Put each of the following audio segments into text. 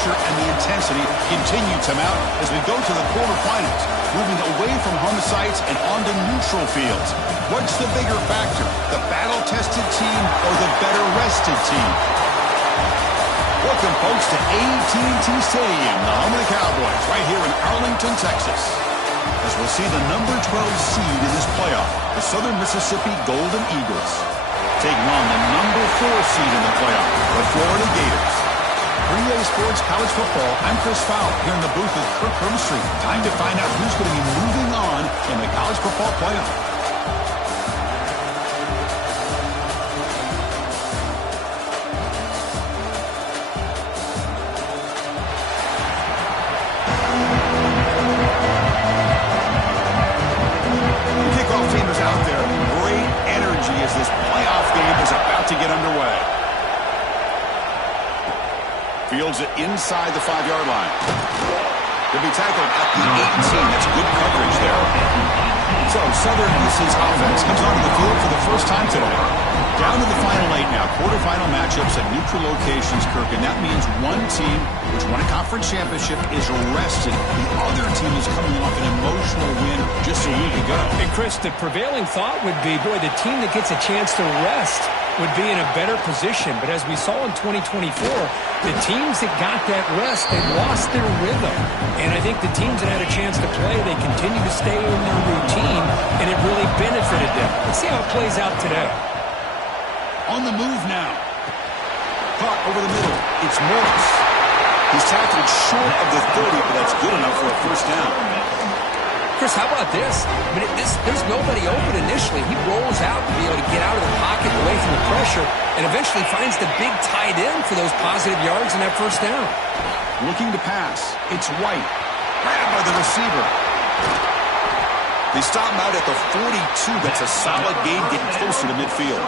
pressure and the intensity continue to mount as we go to the quarterfinals, moving away from home sites and onto neutral fields. What's the bigger factor, the battle-tested team or the better-rested team? Welcome, folks, to AT&T Stadium, the home of the Cowboys, right here in Arlington, Texas. As we'll see the number 12 seed in this playoff, the Southern Mississippi Golden Eagles, taking on the number 4 seed in the playoff, the Florida Gators. For EA Sports College Football, I'm Chris Fowler here in the booth with Kirk Herbstreit. Time to find out who's going to be moving on in the college football playoff. To get underway. Fields it inside the 5-yard line. He'll be tackled at the 18. That's good coverage there. So Southern Miss's offense comes onto the field for the first time today. Down to the final 8 now. Quarterfinal matchups at neutral locations, Kirk, and that means one team which won a conference championship is rested. The other team is coming off an emotional win just a week ago. And Chris, the prevailing thought would be, boy, the team that gets a chance to rest would be in a better position. But as we saw in 2024, the teams that got that rest, they lost their rhythm. And I think the teams that had a chance to play, they continue to stay in their routine, and it really benefited them. Let's see how it plays out today. On the move now. Caught over the middle. It's Morris. He's tackled short of the 30, but that's good enough for a first down. Chris, how about this? I mean, there's nobody open initially. He rolls out to be able to get out of the pocket away from the pressure and eventually finds the big tight end for those positive yards and that first down. Looking to pass. It's White. Grabbed by the receiver. They stop him out at the 42. That's a solid gain getting closer to midfield.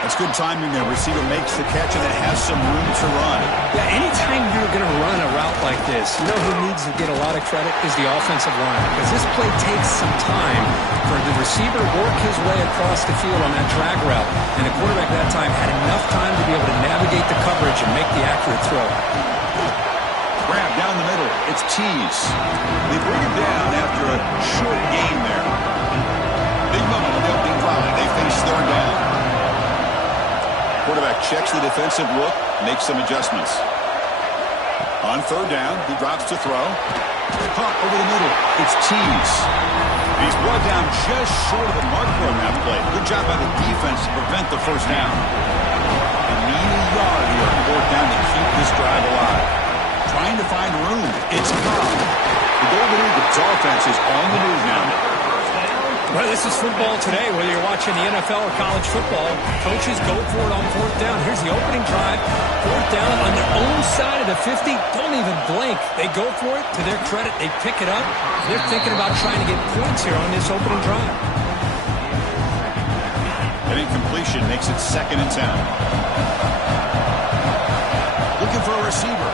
That's good timing there. Receiver makes the catch and then has some room to run. Yeah, anytime you're going to run a route like this, you know who needs to get a lot of credit is the offensive line. Because this play takes some time for the receiver to work his way across the field on that drag route. And the quarterback that time had enough time to be able to navigate the coverage and make the accurate throw. Grab down the middle. It's Tease. They bring him down after a short gain there. Big moment on the opening drive. They face third down. Quarterback checks the defensive look, makes some adjustments. On third down, he drops to throw. Caught over the middle. It's Tease. He's brought down just short of the marker on that play. Good job by the defense to prevent the first down. They need a yard here on fourth down to keep this drive alive. Trying to find room. It's Cobb. The Golden Eagles offense is on the move now. Well, this is football today, whether you're watching the NFL or college football. Coaches go for it on fourth down. Here's the opening drive. Fourth down on their own side of the 50. Don't even blink. They go for it. To their credit, they pick it up. They're thinking about trying to get points here on this opening drive. An incompletion makes it 2nd and 10. Looking for a receiver.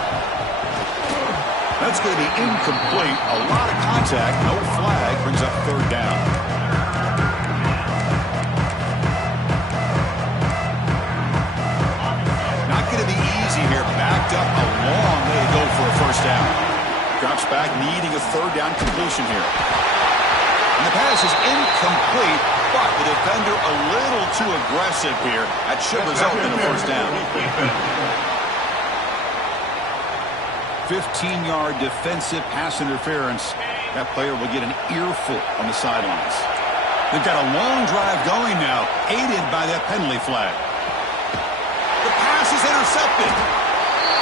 That's going to be incomplete. A lot of contact. No flag. Brings up third down. Here, backed up a long way to go for a first down. Drops back, needing a third down completion here. And the pass is incomplete, but the defender a little too aggressive here. That should result in a first down. 15-yard defensive pass interference. That player will get an earful on the sidelines. They've got a long drive going now, aided by that penalty flag. The pass is intercepted.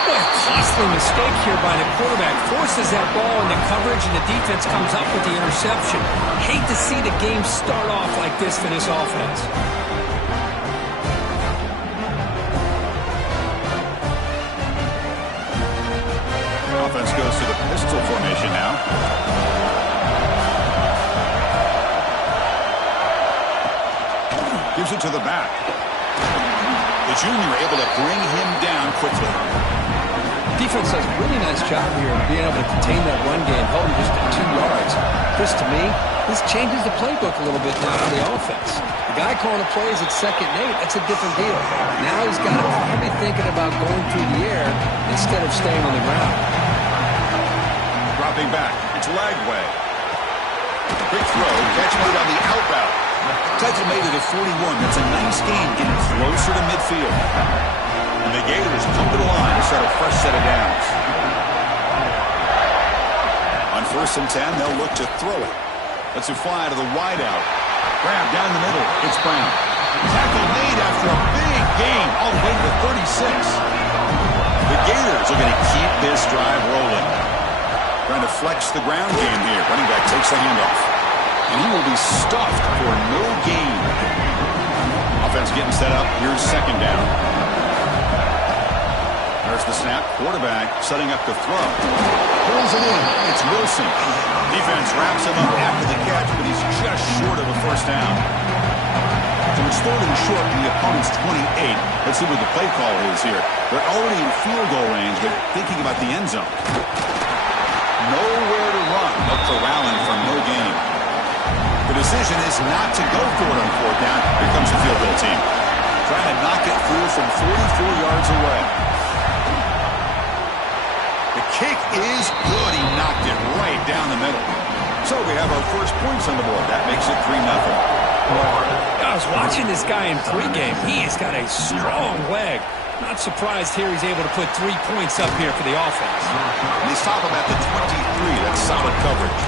What a costly mistake here by the quarterback. Forces that ball into coverage, and the defense comes up with the interception. Hate to see the game start off like this for this offense. Offense goes to the pistol formation now. Gives it to the back. The junior able to bring him down quickly. Defense does a really nice job here of being able to contain that run game, held him just at 2 yards. Chris, to me, This changes the playbook a little bit now for the offense. The guy calling the plays at 2nd and 8, that's a different deal. Now he's got to be thinking about going through the air instead of staying on the ground. Dropping back, it's Lagway. Quick throw, catch made on the out route. Tackle made at a 41. That's a nice gain, getting closer to midfield. And the Gators come to the line to set a fresh set of downs. On 1st and 10, they'll look to throw it. Let's it fly to the wideout. Grab down the middle. It's Brown. Tackle made after a big gain all the way to the 36. The Gators are going to keep this drive rolling. Trying to flex the ground game here. Running back takes the handoff. And he will be stuffed for no gain. Offense getting set up. Here's 2nd down. There's the snap. Quarterback setting up the throw. Pulls it in. It's Wilson. Defense wraps him up after the catch, but he's just short of a 1st down. So it's 3rd and short in the opponent's 28. Let's see what the play call is here. They're already in field goal range, but thinking about the end zone. Nowhere to run. No corralling for no gain. The decision is not to go for it on 4th down. Here comes the field goal team. Trying to knock it through from 44 yards away. The kick is good. He knocked it right down the middle. So we have our first points on the board. That makes it 3-0. I was watching this guy in pregame. He has got a strong leg. Not surprised here he's able to put 3 points up here for the offense. And they stop him at the 23. That's solid coverage.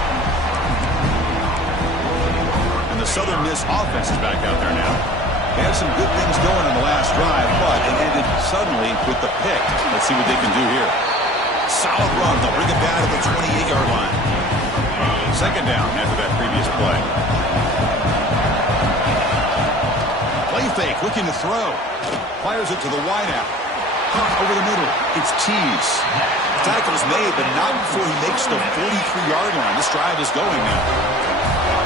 And the Southern Miss offense is back out there now. They had some good things going on the last drive, but it ended suddenly with the pick. Let's see what they can do here. Solid run. They'll bring it down to the 28-yard line. 2nd down after that previous play. Play fake, looking to throw. Fires it to the wideout. Over the middle. It's Tees. Tackle is made, but not before he makes the 43-yard line. This drive is going now.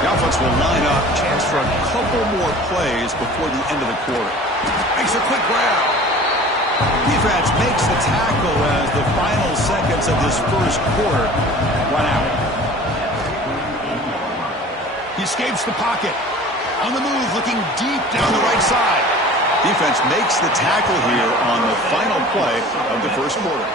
The offense will line up. Chance for a couple more plays before the end of the quarter. Makes a quick grab. Defense makes the tackle as the final seconds of this 1st quarter run out. He escapes the pocket. On the move, looking deep down the right side. Defense makes the tackle here on the final play of the 1st quarter.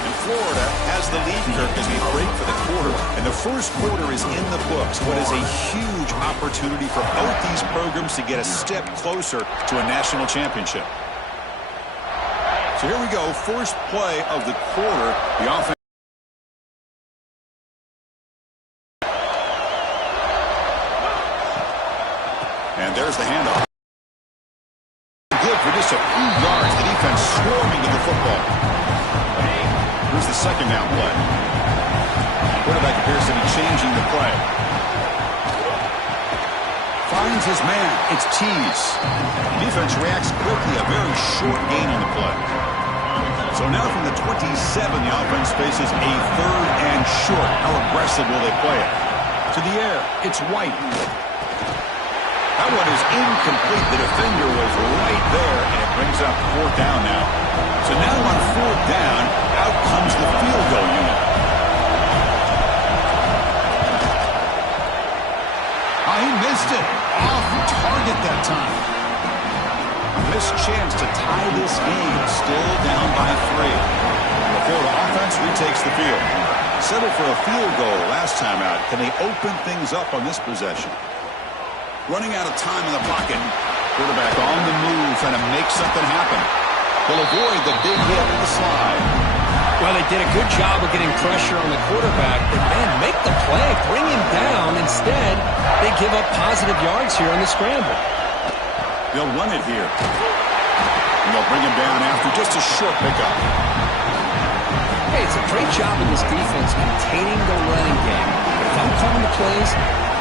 And Florida has the lead, Kirk, as we break for the quarter. And the 1st quarter is in the books. What is a huge opportunity for both these programs to get a step closer to a national championship. So here we go. 1st play of the quarter. The offense. And there's the handoff. Good for just a few yards. The defense swarming to the football. Here's the 2nd down play. Quarterback appears to be changing the play. Finds his man. It's Tees. Defense reacts quickly. A very short gain on the play. So now from the 27, the offense faces a 3rd and short. How aggressive will they play it? To the air. It's White. That one is incomplete. The defender was right there, and it brings up 4th down now. So now on 4th down, out comes the field goal unit. He missed it. Off target that time. A missed chance to tie this game. Still down by 3. The Florida offense retakes the field. Settled for a field goal last time out. Can they open things up on this possession? Running out of time in the pocket. Quarterback on the move, trying to make something happen. They'll avoid the big hit in the slide. Well, they did a good job of getting pressure on the quarterback, but, man, make the play, bring him down. Instead, they give up positive yards here on the scramble. They'll run it here. And they'll bring him down after just a short pickup. Hey, it's a great job in this defense containing the running game. If I'm calling the plays,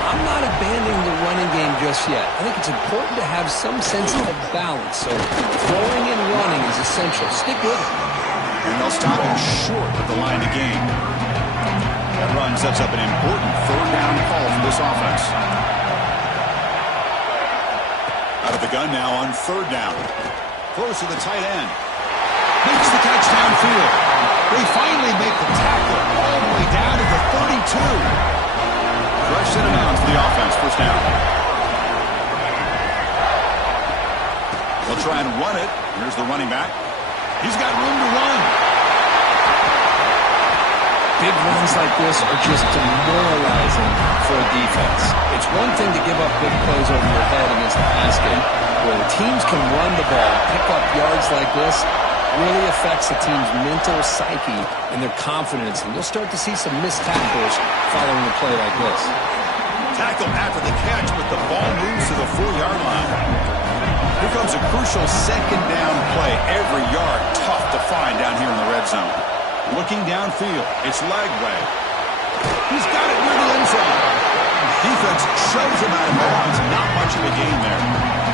I'm not abandoning the running game just yet. I think it's important to have some sense of balance. So throwing and running is essential. Stick with it. And they'll stop him short of the line of game. That run sets up an important 3rd down call for this offense. Out of the gun now on 3rd down. Close to the tight end. Makes the catch downfield. They finally make the tackle all the way down to the 32. Fresh set of downs for the offense. First down. They'll try and run it. Here's the running back. He's got room to run. Big runs like this are just demoralizing for a defense. It's one thing to give up big plays over your head against the pass game. When teams can run the ball, pick up yards like this, really affects the team's mental psyche and their confidence. And you'll start to see some missed tackles following a play like this. Tackled after the catch, but the ball moves to the 4-yard line. Here comes a crucial second down play. Every yard tough to find down here in the red zone. Looking downfield, it's Lagway. He's got it near the end zone. Defense shoves him out of bounds. Not much of a gain there.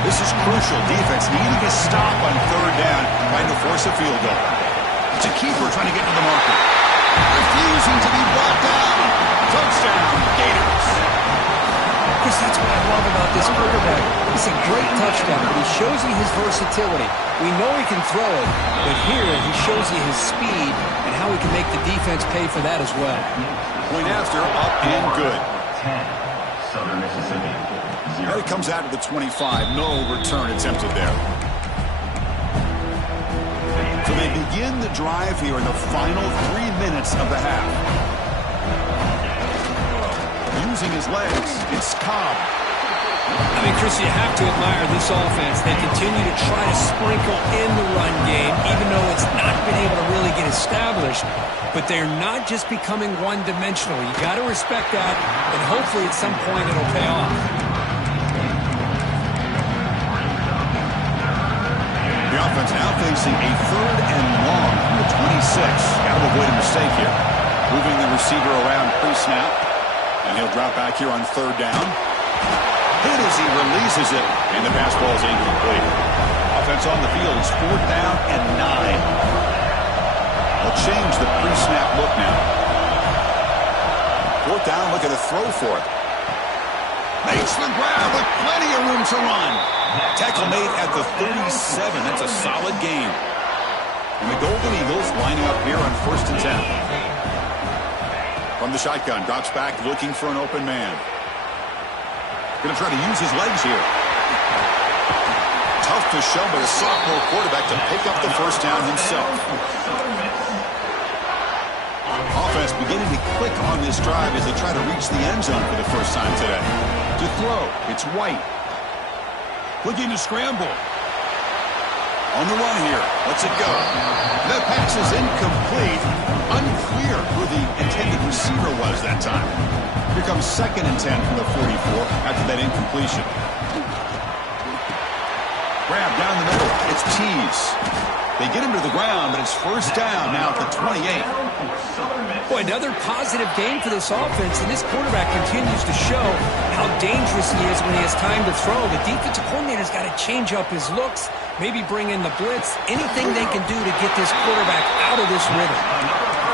This is crucial. Defense needing a stop on third down, trying to force a field goal. It's a keeper trying to get to the marker. Refusing to be brought down. Touchdown, Gators. Chris, that's what I love about this quarterback. It's a great touchdown, but he shows you his versatility. We know he can throw it, but here he shows you his speed and how he can make the defense pay for that as well. Point after, up and good. Southern Mississippi. And it comes out to the 25. No return attempted there. So they begin the drive here in the final 3 minutes of the half. Using his legs, it's Cobb. I mean, Chris, you have to admire this offense. They continue to try to sprinkle in the run game, even though it's not been able to really get established. But they're not just becoming one-dimensional. You got to respect that, and hopefully at some point it'll pay off. The offense now facing a 3rd and long from the 26. Got to avoid a mistake here. Moving the receiver around pre-snap. And he'll drop back here on 3rd down. Hit as he releases it, and the pass ball is incomplete. Offense on the field is 4th down and 9. They'll change the pre-snap look now. 4th down, look at a throw for it. Makes the grab with plenty of room to run. Tackle made at the 37. That's a solid gain. And the Golden Eagles lining up here on 1st and 10. From the shotgun, drops back looking for an open man. Going to try to use his legs here. Tough to show by the sophomore quarterback to pick up the 1st down himself. Offense beginning to click on this drive as they try to reach the end zone for the first time today. To throw, it's White. Looking to scramble. On the run here. Let's it go. The pass is incomplete. Unclear who the intended receiver was that time. Here comes 2nd and 10 from the 44 after that incompletion. Grab down the middle. It's Tease. They get him to the ground, but it's 1st down now at the 28. Boy, another positive game for this offense, and this quarterback continues to show how dangerous he is when he has time to throw. The defensive coordinator's got to change up his looks, maybe bring in the blitz, anything they can do to get this quarterback out of this rhythm.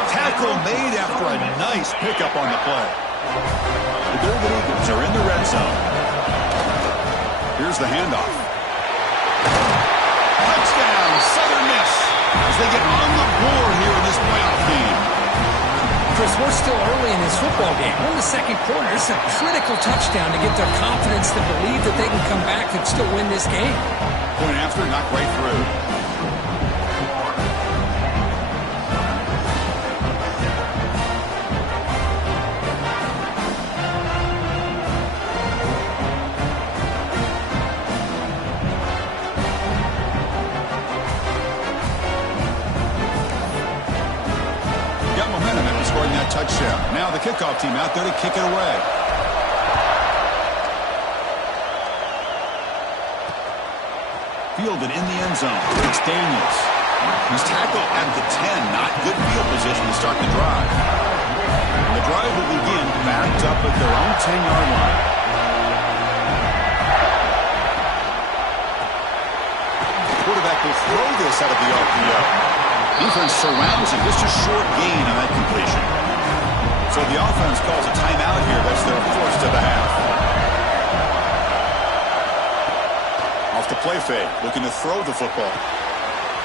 Tackle made after a nice pickup on the play. The Golden Eagles are in the red zone. Here's the handoff. Touchdown, Southern Miss, as they get on the board here in this playoff game. Chris, we're still early in this football game. We're in the 2nd quarter. It's a critical touchdown to get their confidence to believe that they can come back and still win this game. Point after, not quite through. Scoring that touchdown. Now the kickoff team out there to kick it away. Fielded in the end zone. It's Daniels. He's tackled at the 10. Not good field position to start the drive. The drive will begin backed up at their own 10-yard line. The quarterback will throw this out of the RPO. Defense surrounds him. Just a short gain on that completion. So the offense calls a timeout here. That's their 1st of the half. Off the play fake. Looking to throw the football.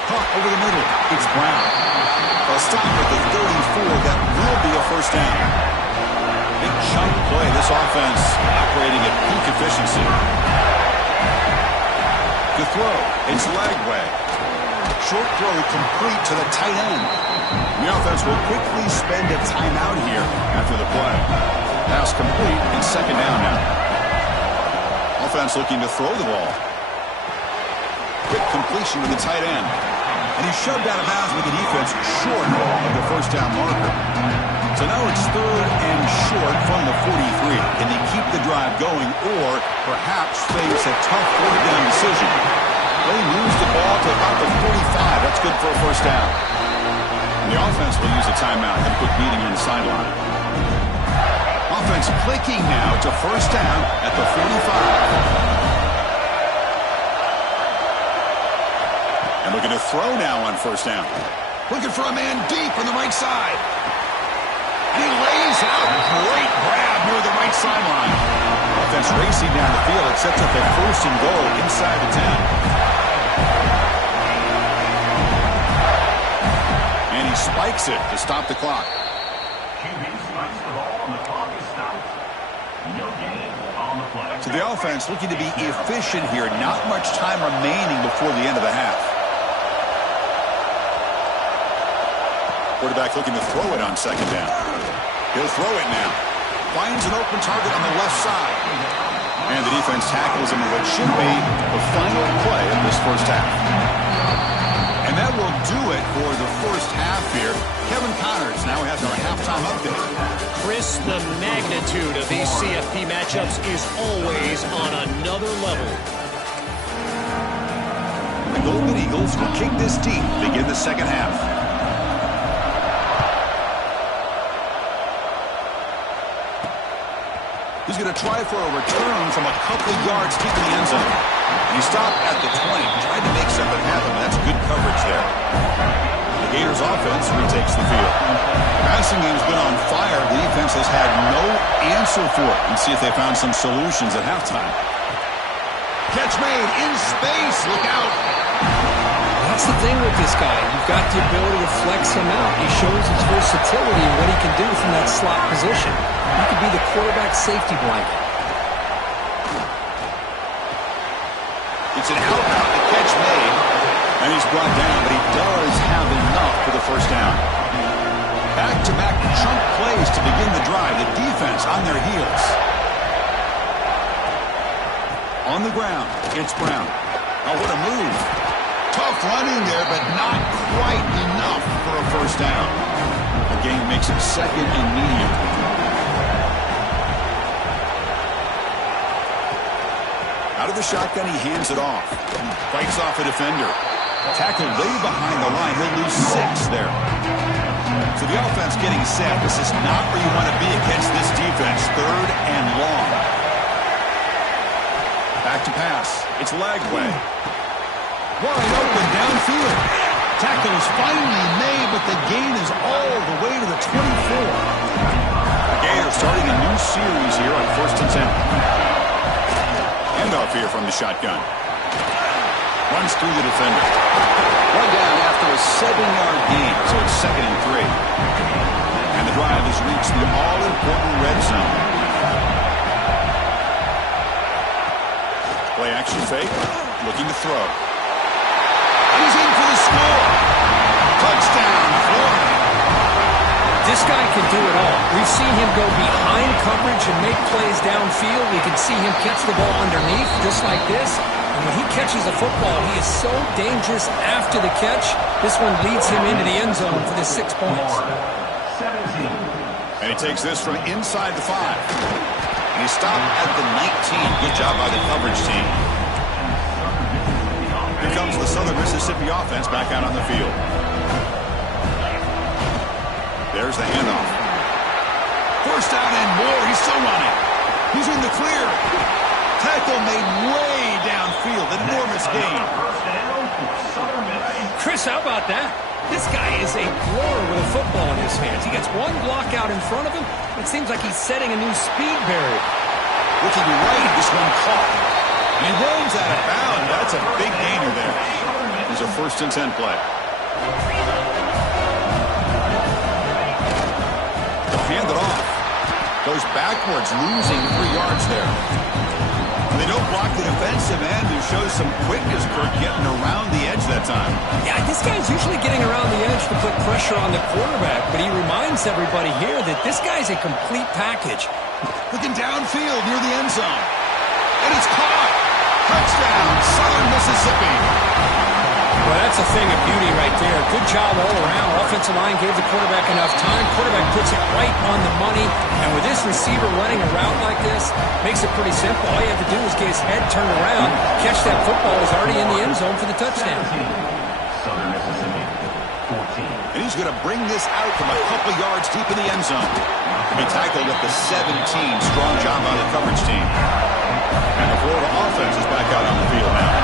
Caught over the middle. It's Brown. A stop at the 34. That will be a first down. Big chunk play. This offense operating at peak efficiency. The throw. It's Lagway. Short throw complete to the tight end. The offense will quickly spend a timeout here after the play. Pass complete and second down now. Offense looking to throw the ball. Quick completion to the tight end. And he's shoved out of bounds with the defense short of the first down marker. So now it's third and short from the 43. Can they keep the drive going or perhaps face a tough fourth down decision? They moves the ball to about the 45. That's good for a first down. And the offense will use a timeout. Have a quick meeting on the sideline. Offense clicking now to first down at the 45. And looking to throw now on first down. Looking for a man deep on the right side. And he lays out. Great grab near the right sideline. Offense racing down the field. It sets up a first and goal inside the 10. And he spikes it to stop the clock. So the offense looking to be efficient here. Not much time remaining before the end of the half. Quarterback looking to throw it on second down. He'll throw it now. Finds an open target on the left side. And the defense tackles him in what should be the final play of this first half. And that will do it for the first half here. Kevin Connors now has our halftime update. Chris, the magnitude of these CFP matchups is always on another level. The Golden Eagles will kick this deep to begin the second half. He's going to try for a return from a couple of yards deep in the end zone. He stopped at the 20, tried to make something happen, but that's good coverage there. The Gators offense retakes the field. Passing game's been on fire. The defense has had no answer for it. And see if they found some solutions at halftime. Catch made in space. Look out. That's the thing with this guy. You've got the ability to flex him out. He shows his versatility and what he can do from that slot position. He could be the quarterback safety blanket. It's an out route. The catch made. And he's brought down, but he does have enough for the first down. Back-to-back chunk plays to begin the drive. The defense on their heels. On the ground, it's Brown. Oh, what a move. Tough running there, but not quite enough for a first down. The game makes it second and medium. Out of the shotgun, he hands it off. Fights off a defender. Tackled way behind the line. He'll lose 6 there. So the offense getting set. This is not where you want to be against this defense. Third and long. Back to pass. It's Lagway. Wide open downfield. Tackle is finally made, but the gain is all the way to the 24. The Gators starting a new series here on 1st and 10. Handoff here from the shotgun. Runs through the defender. One down after a 7-yard gain, so it's 2nd and 3. And the drive has reached the all-important red zone. Play action fake. Looking to throw. And he's in for the score. Touchdown, Florida. This guy can do it all. We've seen him go behind coverage and make plays downfield. We can see him catch the ball underneath just like this. And when he catches the football, he is so dangerous after the catch. This one leads him into the end zone for the 6 points. And he takes this from inside the 5. And he stopped at the 19. Good job by the coverage team. Here comes the Southern Mississippi offense back out on the field. There's the handoff. First down and more. He's still running. He's in the clear. Tackle made way downfield. Enormous gain. Chris, how about that? This guy is a blower with a football in his hands. He gets one block out in front of him. It seems like he's setting a new speed barrier. Looking right, this one caught. And he runs out of bounds. That's a big gainer there. There's a first and 10 play. They'll hand it off. Goes backwards, losing 3 yards there. They don't block the defensive end, who shows some quickness, Kirk, getting around the edge that time. Yeah, this guy's usually getting around the edge to put pressure on the quarterback, but he reminds everybody here that this guy's a complete package. Looking downfield near the end zone. And it's caught. Touchdown, Southern Mississippi. Well, that's a thing of beauty right there. Good job all around. Offensive line gave the quarterback enough time. Quarterback puts it right on the money. And with this receiver running a route like this, makes it pretty simple. All you have to do is get his head turned around, catch that football. He's already in the end zone for the touchdown. Southern Mississippi, 14. And he's going to bring this out from a couple yards deep in the end zone. To be tackled at the 17. Strong job by the coverage team. And the Florida offense is back out on the field now.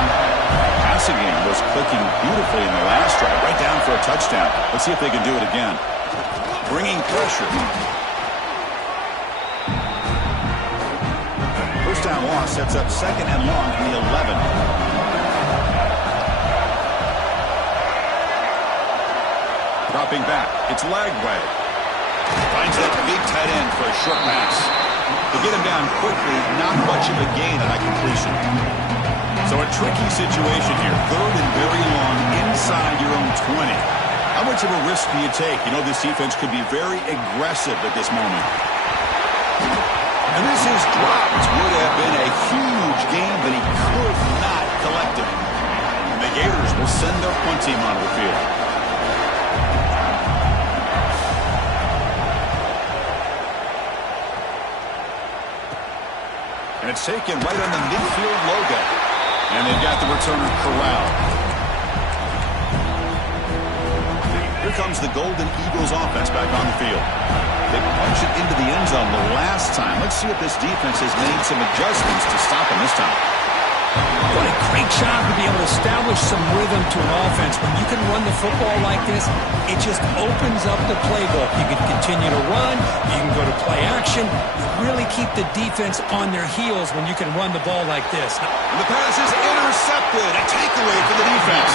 Passing game was clicking beautifully in the last drive, right down for a touchdown. Let's see if they can do it again. Bringing pressure. First down loss sets up second and long from the 11. Dropping back, it's Lagway. Finds that big tight end for a short pass. To get him down quickly, not much of a gain on that completion. So a tricky situation here. Third and very long inside your own 20. How much of a risk do you take? You know, this defense could be very aggressive at this moment. And this is dropped. Would have been a huge game, but he could not collect it. And the Gators will send their punt team onto the field. And it's taken right on the midfield logo. And they've got the returner corralled. Here comes the Golden Eagles offense back on the field. They punched it into the end zone the last time. Let's see if this defense has made some adjustments to stop them this time. What a great job to be able to establish some rhythm to an offense. When you can run the football like this, it just opens up the playbook. You can continue to run. You can go to play action. You really keep the defense on their heels when you can run the ball like this. And the pass is intercepted. A takeaway for the defense.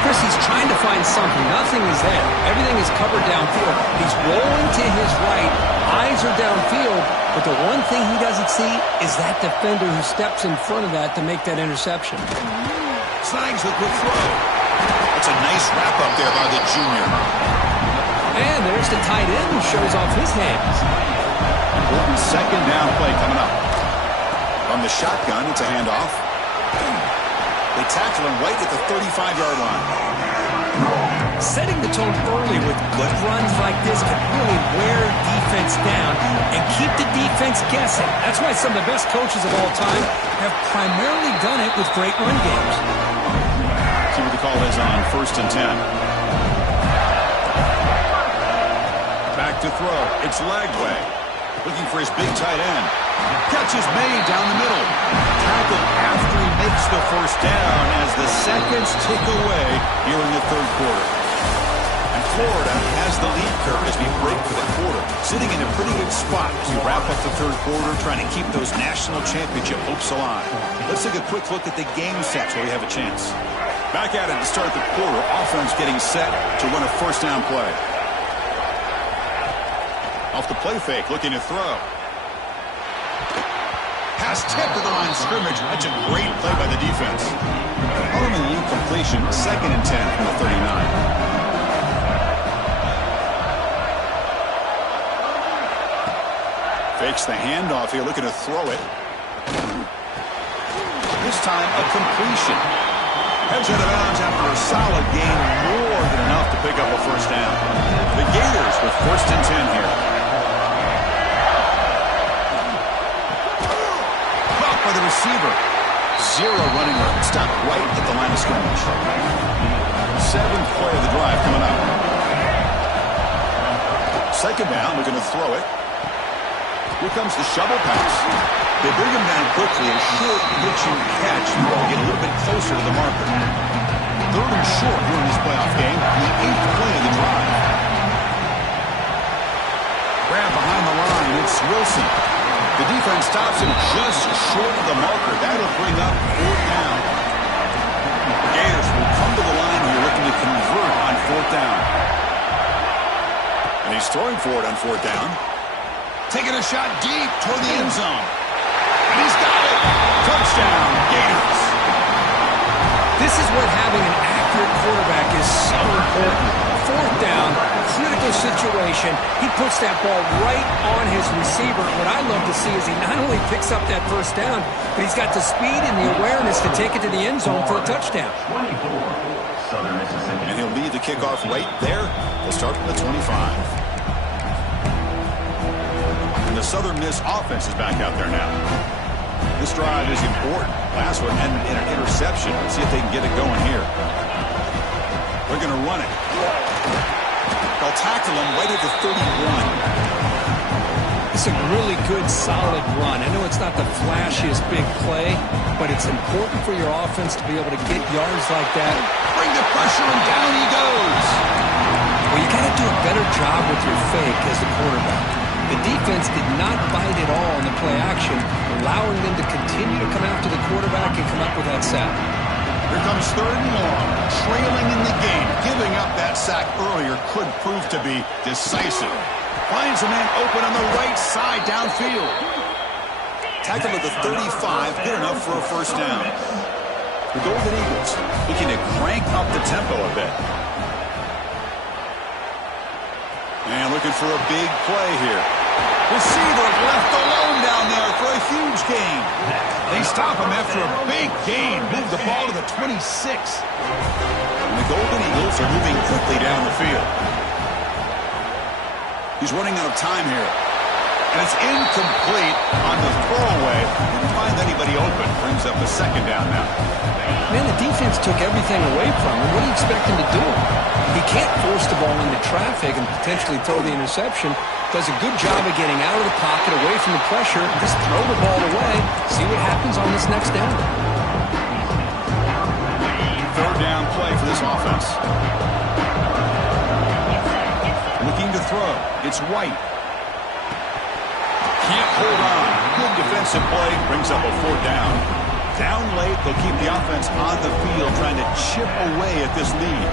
Chris, he's trying to find something. Nothing is there. Everything is covered downfield. He's rolling to his right. Eyes are downfield. But the one thing he doesn't see is that defender who steps in front of that to make that interception. Snags the quick throw. That's a nice wrap-up there by the junior. And there's the tight end who shows off his hands. Important second down play coming up. From the shotgun, it's a handoff. They tackle him right at the 35-yard line. Setting the tone early with good runs like this can really wear defense down and keep the defense guessing. That's why some of the best coaches of all time have primarily done it with great run games. See what the call is on first and 10. Back to throw. It's Lagway. Looking for his big tight end. Catch is made down the middle. Tackle after he makes the first down as the seconds tick away here in the third quarter. And Florida has the lead curve as we break for the quarter. Sitting in a pretty good spot as we wrap up the third quarter, trying to keep those national championship hopes alive. Let's take a quick look at the game sets where we have a chance. Back at it to start the quarter. Offense getting set to run a first down play. Off the play fake, looking to throw. Pass tipped to the line of scrimmage. That's a great play by the defense. Harmon incompletion, second and 10 from the 39. Fakes the handoff here, looking to throw it. This time, a completion. Heads out of bounds after a solid gain, more than enough to pick up a first down. The Gators with first and 10 here. Caught by the receiver. Zero running room. Stopped right at the line of scrimmage. Seventh play of the drive coming up. Second down, looking to throw it. Here comes the shovel pass. They bring him down quickly. A short pitching catch to get a little bit closer to the marker. Third and short here in this playoff game. The eighth play of the drive. Grab behind the line. It's Wilson. The defense stops him just short of the marker. That'll bring up fourth down. The Gators will come to the He's throwing for it on fourth down. Taking a shot deep toward the end zone. And he's got it. Touchdown, Gators. This is what having an accurate quarterback is so important. Fourth down, critical situation. He puts that ball right on his receiver. What I love to see is he not only picks up that first down, but he's got the speed and the awareness to take it to the end zone for a touchdown. 24, Southern Mississippi. And he'll lead the kickoff right there. They'll start from the 25. And the Southern Miss offense is back out there now. This drive is important. Last one ended in an interception. Let's see if they can get it going here. They're going to run it. They'll tackle him right at the 31. It's a really good, solid run. I know it's not the flashiest big play, but it's important for your offense to be able to get yards like that. Bring the pressure, and down he goes. Well, you got to do a better job with your fake as the quarterback. The defense did not bite at all in the play action, allowing them to continue to come after the quarterback and come up with that sack. Here comes third and long, trailing in the game. Giving up that sack earlier could prove to be decisive. Finds a man open on the right side downfield. Tackle at the 35, good enough for a first down. The Golden Eagles looking to crank up the tempo a bit. And looking for a big play here. Receiver left alone down there for a huge gain. They stop him after a big gain. Move the ball to the 26. And the Golden Eagles are moving quickly down the field. He's running out of time here. And it's incomplete on the throwaway. Didn't find anybody open. Brings up the second down now. Man, the defense took everything away from him. What do you expect him to do? He can't force the ball into traffic and potentially throw the interception. Does a good job of getting out of the pocket, away from the pressure. Just throw the ball away. See what happens on this next down. Third down play for this offense. Looking to throw. It's White. Can't hold on. Good defensive play. Brings up a fourth down. Down late, they'll keep the offense on the field trying to chip away at this lead.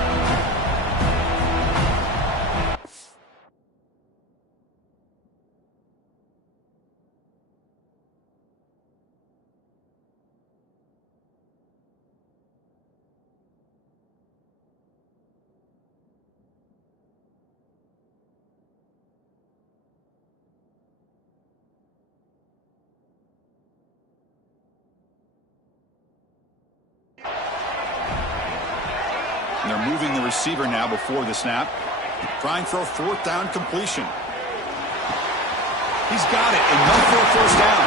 And they're moving the receiver now before the snap. Trying for a fourth down completion. He's got it. Enough for a first down.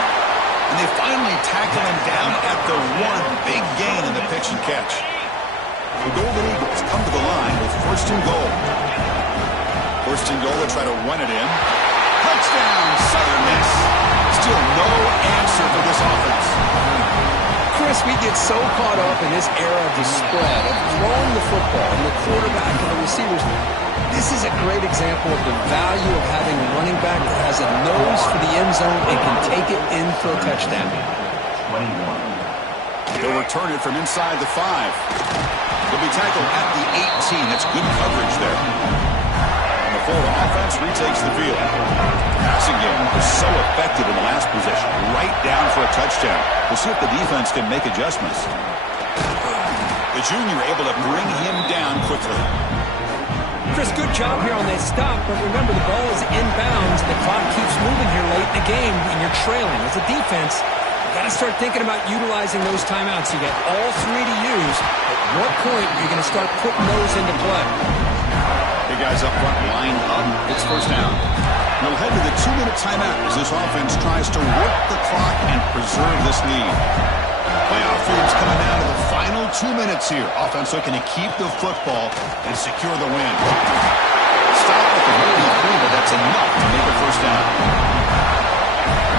And they finally tackle him down at the one. Big gain in the pitch and catch. The Golden Eagles come to the line with first and goal. First and goal, they try to run it in. Touchdown, Southern Miss. Still no answer for this offense. Chris, we get so caught up in this era of the spread, of throwing the football and the quarterback and the receivers. This is a great example of the value of having a running back that has a nose for the end zone and can take it in for a touchdown. 21. They'll return it from inside the 5. They'll be tackled at the 18. That's good coverage there. And the Florida offense retakes the field. Passing game was so effective in the last possession. Right down for a touchdown. We'll see if the defense can make adjustments. The junior able to bring him down quickly. Chris, good job here on that stop, but remember the ball is inbounds. The clock keeps moving here late in the game, and you're trailing. As a defense, you got to start thinking about utilizing those timeouts. You got all 3 to use. At what point are you going to start putting those into play? The guys up front line up. It's first down. We'll head to the 2-minute timeout as this offense tries to work the clock and preserve this lead. Playoff freedom's coming down to the final 2 minutes here. Offense looking to keep the football and secure the win. Stop at the 33, but that's enough to make a first down.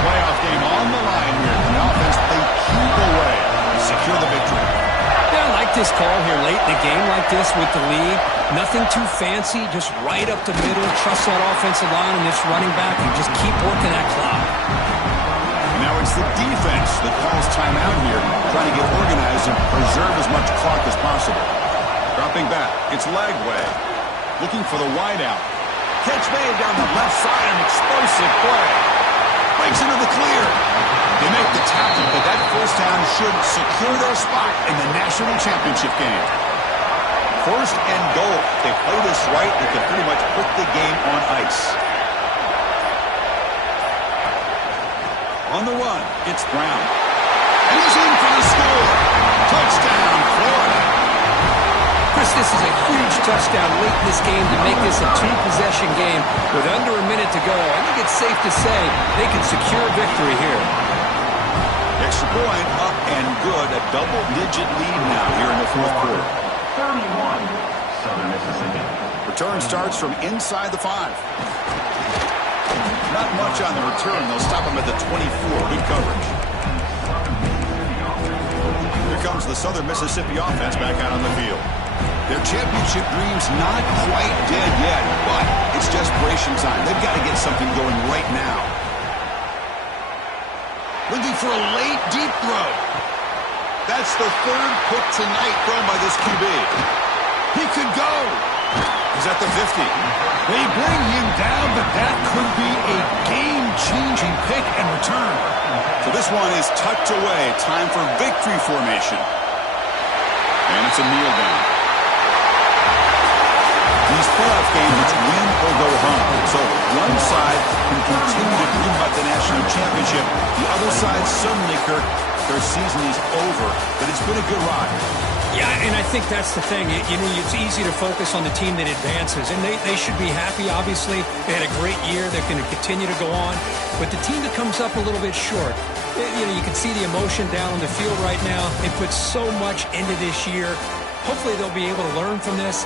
Playoff game on the line here. And the offense, they keep away and secure the victory. Yeah, I like this call here late in a game like this with the lead. Nothing too fancy, just right up the middle. Trust that offensive line and this running back and just keep working that clock. Now it's the defense that calls timeout here, trying to get organized and preserve as much clock as possible. Dropping back, it's Lagway. Looking for the wideout. Catch made down the left side, an explosive play. Breaks into the clear. They make the tackle, but that first down should secure their spot in the national championship game. First and goal. They play this right, they can pretty much put the game on ice. On the run, it's Brown. And he's in for the score. Touchdown, Florida. Chris, this is a huge touchdown late in this game to make this a two-possession game with under a minute to go. I think it's safe to say they can secure victory here. Extra point up and good. A double-digit lead now here in the fourth quarter. 31, Southern Mississippi. Return starts from inside the 5. Not much on the return. They'll stop him at the 24. Good coverage. Here comes the Southern Mississippi offense back out on the field. Their championship dreams not quite dead yet, but it's desperation time. They've got to get something going right now. Looking for a late, deep throw. That's the third pick tonight thrown by this QB. He could go. He's at the 50. They bring him down, but that could be a game-changing pick and return. So this one is tucked away. Time for victory formation. And it's a kneel down. These playoff games, it's win or go home. So one side can continue to dream about the national championship. The other side, suddenly, Kirk, their season is over. But it's been a good ride. Yeah, and I think that's the thing. You know, it's easy to focus on the team that advances, and they should be happy, obviously. They had a great year. They're going to continue to go on. But the team that comes up a little bit short, you know, you can see the emotion down on the field right now. They put so much into this year. Hopefully they'll be able to learn from this